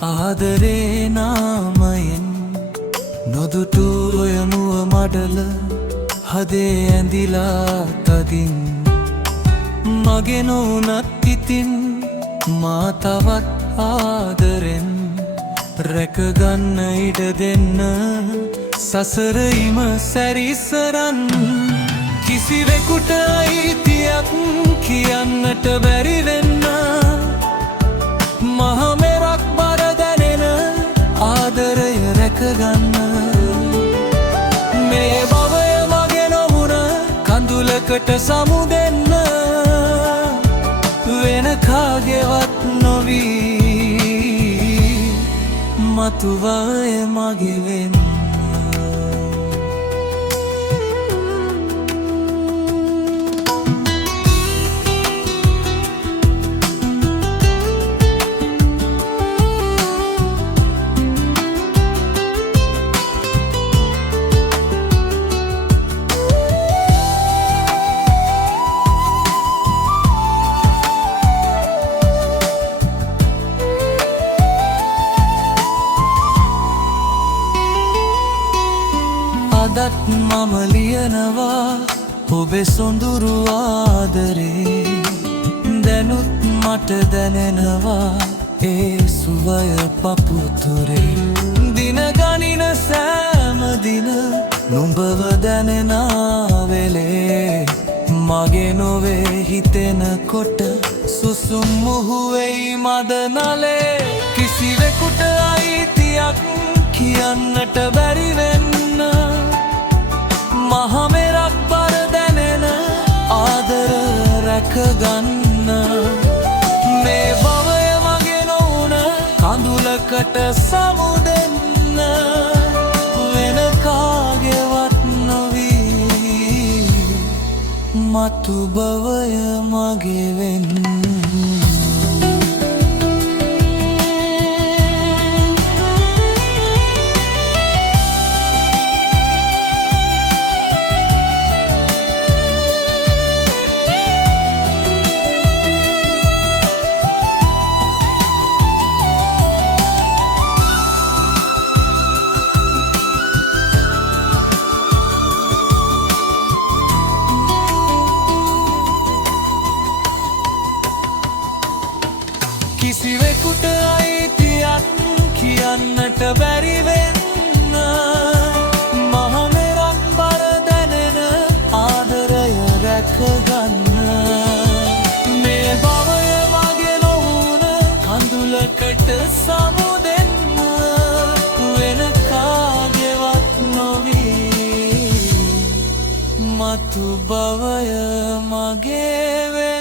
ආදරේ නාමයෙන් නොදුටු ඔයමුව මඩල හදේ ඇඳිලා තදින් මගේ නොවුනත් ඉතින් මා තවත් ආදරෙන් රැකගන්න ඉඩ දෙන්න සසරයිම සැරිසරන් කිසිවෙකුට අයිතියක් කියන්නට බැරි වෙන්න මහමෙරක් බර දැනෙන ආදරය රැකගන්න මේ භවය මගේ නොවුන කඳුලකට සමු දෙන්න වෙන කාගේවත් නොවී මතුවය මගේ වෙන්න අදත් මම ලියනවා ඔබේ සොඳුරු ආදරේ දැනුත් මට දැනෙනවා ඒ සුවය පපුතුරේ දින ගනින සෑම දින නුඹව දැනෙන වෙලේ මගේ නොවේ හිතෙනකොට සුසුම් මුහුවෙයි මද නලේ කිසිවෙකුට අයිතියක් කියන්නට බැරි වෙන්න මහමෙරක් බර දැනෙන ආදර රැකගන්න මේ භවය මගේ නොවුන කඳුලකට සමු දෙන්න වෙන කාගේවත් නොවී මතු භවය මගේ වෙන්න කිසිවෙකුට අයිතියක් කියන්නට බැරි වෙන්න මහමෙරක් බර දැනෙන ආදරය රැකගන්න මේ භවය මගේ නොවුන කඳුලකට සමු දෙන්න වෙන කාගේවත් නොවී මතු භවය මගේ වෙන්න